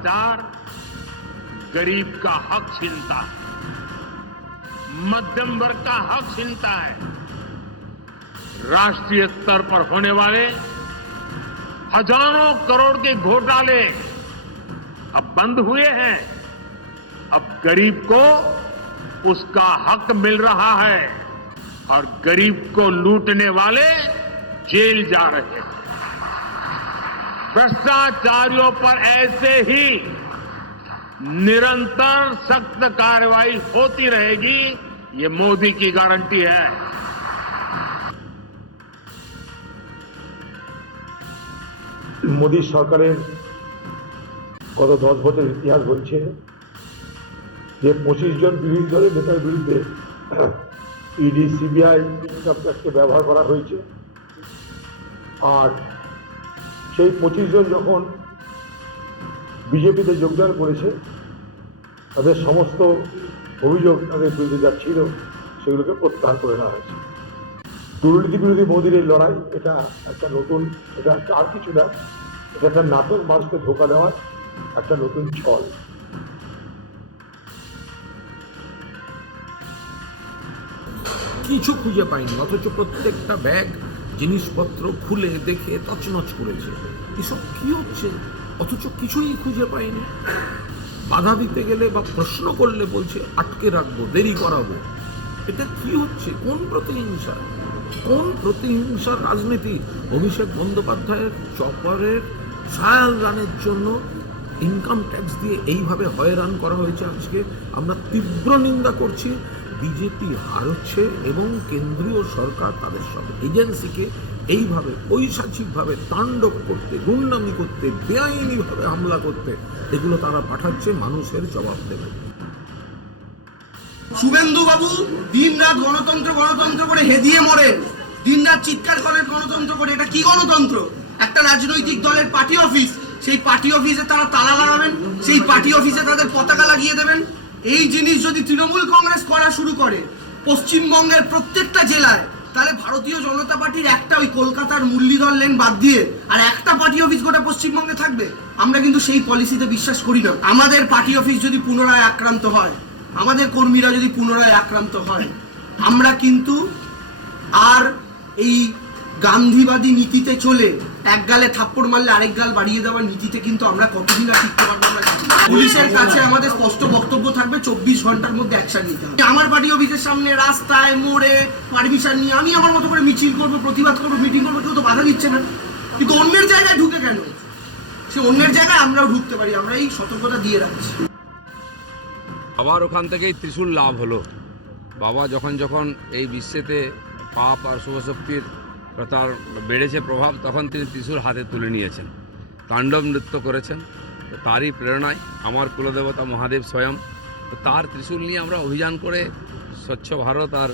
भ्रष्टाचार गरीब का हक छीनता है, मध्यम वर्ग का हक छीनता है। राष्ट्रीय स्तर पर होने वाले हजारों करोड़ के घोटाले अब बंद हुए हैं। अब गरीब को उसका हक मिल रहा है और गरीब को लूटने वाले जेल जा रहे हैं। भ्रष्टाचारियों पर ऐसे ही निरंतर सख्त कार्रवाई होती रहेगी, ये मोदी की गारंटी है। মোদী সরকারের গত 10 বছরের ইতিহাস বলছে যে 25 জন বিরোধী দলের নেতার বিরুদ্ধে ইডি, সিবিআই ইনকাম ট্যাক্সকে ব্যবহার করা হয়েছে। আর সেই 25 জন যখন বিজেপিতে যোগদান করেছে, তাদের সমস্ত অভিযোগ তাদের বিরুদ্ধে যা ছিল সেগুলোকে প্রত্যাহার করে নেওয়া হয়েছে। দুর্নীতি বিরোধী মোদীর এই লড়াই, এটা একটা নতুন, এটা আর কিছু না, এটা একটা নাটক, মানুষকে ধোঁকা দেওয়ার একটা নতুন ছল। কিছু খুঁজে পাইনি, অথচ প্রত্যেকটা ব্যাগ জিনিসপত্র খুলে দেখে তছনছ করেছে। এসব কি হচ্ছে? অথচ কিছুই খুঁজে পাইনি। বাধা দিতে গেলে বা প্রশ্ন করলে বলছে আটকে রাখবো, দেরি করাবো। এটা কি হচ্ছে? কোন প্রতিহিংসা, কোন প্রতিহিংসার রাজনীতি? অভিষেক বন্দ্যোপাধ্যায়ের চপারের ট্রায়াল রানের জন্য ইনকাম ট্যাক্স দিয়ে এইভাবে হয়রান করা হয়েছে। আজকে আমরা তীব্র নিন্দা করছি। বিজেপি হারছে এবং কেন্দ্রীয় সরকার তাদের সব এজেন্সিকে এইভাবে ঐশাচিকভাবে তাণ্ডব করতে, গুন্ডামি করতে, বেআইনিভাবে হামলা করতে, এগুলো তারা পাঠাচ্ছে, মানুষের জবাব দেবে। শুভেন্দু বাবু দিন রাত গণতন্ত্র গণতন্ত্র করে হেদিয়ে মরেন, দিন রাত চিৎকার করেন গণতন্ত্র করে। এটা কি গণতন্ত্র? একটা রাজনৈতিক দলের পার্টি অফিস, সেই পার্টি অফিসে তারা তালা লাগাবেন, সেই পার্টি অফিসে তাদের পতাকা লাগিয়ে দেবেন। এই জিনিস যদি তৃণমূল কংগ্রেস করা শুরু করে পশ্চিমবঙ্গের প্রত্যেকটা জেলায়, তাহলে ভারতীয় জনতা পার্টির একটা ওই কলকাতার মুরলীধর লেন বাদ দিয়ে আর একটা পার্টি অফিস গোটা পশ্চিমবঙ্গে থাকবে। আমরা কিন্তু সেই পলিসিতে বিশ্বাস করি না। আমাদের পার্টি অফিস যদি পুনরায় আক্রান্ত হয়, আমাদের কর্মীরা যদি পুনরায় আক্রান্ত হয়, আমরা কিন্তু আর এই গান্ধীবাদী নীতিতে চলে এক গালে থাপ্পড় মারলে আরেক গাল বাড়িয়ে দেওয়ার নীতিতে কিন্তু আমরা কতদিন আর টিকতে পারবো আমরা জানি না। পুলিশের কাছে আমাদের স্পষ্ট বক্তব্য থাকবে, 24 ঘন্টার মধ্যে অ্যাকশন নিতে হবে। আমার পার্টি অফিসের সামনে, রাস্তায়, মোড়ে পারমিশন নিয়ে আমি আমার মতো করে মিছিল করবো, প্রতিবাদ করবো, মিটিং করবো, কেউ তো বাধা দিচ্ছে না। কিন্তু অন্যের জায়গায় ঢুকে কেন? সে অন্যের জায়গায় আমরাও ঢুকতে পারি, আমরা এই সতর্কতা দিয়ে রাখছি। বাবার ওখান থেকেই ত্রিশূল লাভ হলো। বাবা যখন যখন এই বিশ্বেতে পাপ আর শুভশক্তির তার বেড়েছে প্রভাব, তখন তিনি ত্রিশূল হাতে তুলে নিয়েছেন, তাণ্ডব নৃত্য করেছেন। তারই প্রেরণায় আমার কুলদেবতা মহাদেব স্বয়ং, তার ত্রিশূল নিয়ে আমরা অভিযান করে স্বচ্ছ ভারত আর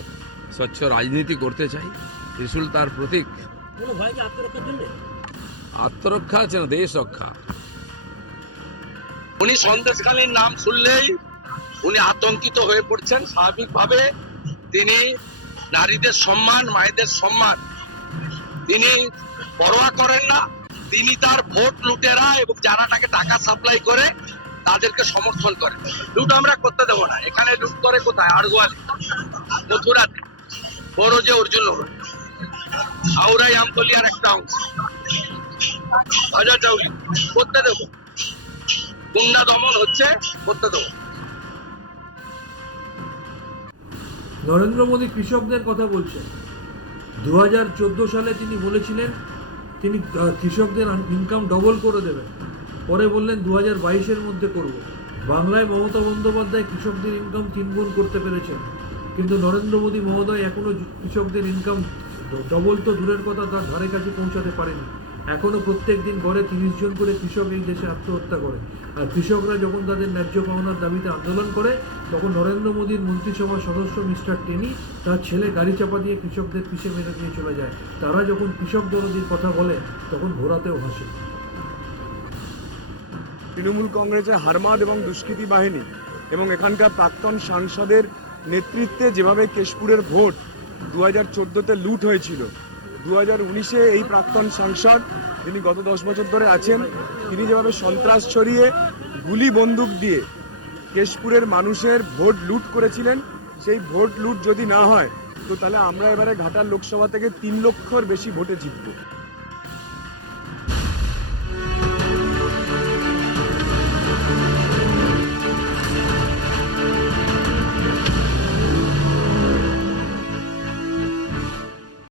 স্বচ্ছ রাজনীতি করতে চাই। ত্রিশূল তার প্রতীক। আত্মরক্ষা আছে না, দেশ রক্ষা। উনি সন্দেশখালীর নাম শুনলেই উনি আতঙ্কিত হয়ে পড়ছেন। স্বাভাবিকভাবে তিনি নারীদের সম্মান, মায়েদের সম্মান তিনি পরোয়া করেন না। তিনি তার ভোট লুটেরা এবং যারা তাকে টাকা সাপ্লাই করে তাদেরকে সমর্থন করেন। লুট আমরা করতে দেবো না। এখানে লুট করে কোথায়? আড়গোয়ালি, মথুরাতে, বড় যে অর্জুন, আউরাই আমতলিয়ার একটা অংশ, বাজার চাউলি করতে দেবো। গুন্ডা দমন হচ্ছে, করতে দেবো। নরেন্দ্র মোদী কৃষকদের কথা বলছেন। 2014 সালে তিনি বলেছিলেন তিনি কৃষকদের ইনকাম ডবল করে দেবেন। পরে বললেন 2022-এর মধ্যে করব। বাংলায় মমতা বন্দ্যোপাধ্যায় কৃষকদের ইনকাম 3 গুণ করতে পেরেছেন, কিন্তু নরেন্দ্র মোদী মহোদয় এখনও কৃষকদের ইনকাম ডবল তো দূরের কথা, তার ধারে কাছে পৌঁছাতে পারেনি। এখনও প্রত্যেক দিন গড়ে 30 জন করে কৃষক এই দেশে আত্মহত্যা করে। আর কৃষকরা যখন তাদের ন্যায্য পাওনার দাবিতে আন্দোলন করে, তখন নরেন্দ্র মোদীর মন্ত্রিসভার সদস্য মিস্টার টেনি তার ছেলে গাড়ি চাপা দিয়ে কৃষকদের পিষে মেরে দিয়ে চলে যায়। তারা যখন কৃষক দরদির কথা বলে, তখন ঘোরাতেও হাসে। তৃণমূল কংগ্রেসের হারমাদ এবং দুষ্কৃতী বাহিনী এবং এখানকার প্রাক্তন সাংসদের নেতৃত্বে যেভাবে কেশপুরের ভোট 2014-তে লুট হয়েছিল, 2019-এ এই প্রাক্তন সাংসদ তিনি গত 10 বছর ধরে আছেন, তিনি যেভাবে সন্ত্রাস ছড়িয়ে গুলি বন্দুক দিয়ে কেশপুরের মানুষের ভোট লুট করেছিলেন, সেই ভোট লুট যদি না হয় তো তাহলে আমরা এবারে ঘাটাল লোকসভা থেকে 3 লক্ষর বেশি ভোটে জিতব।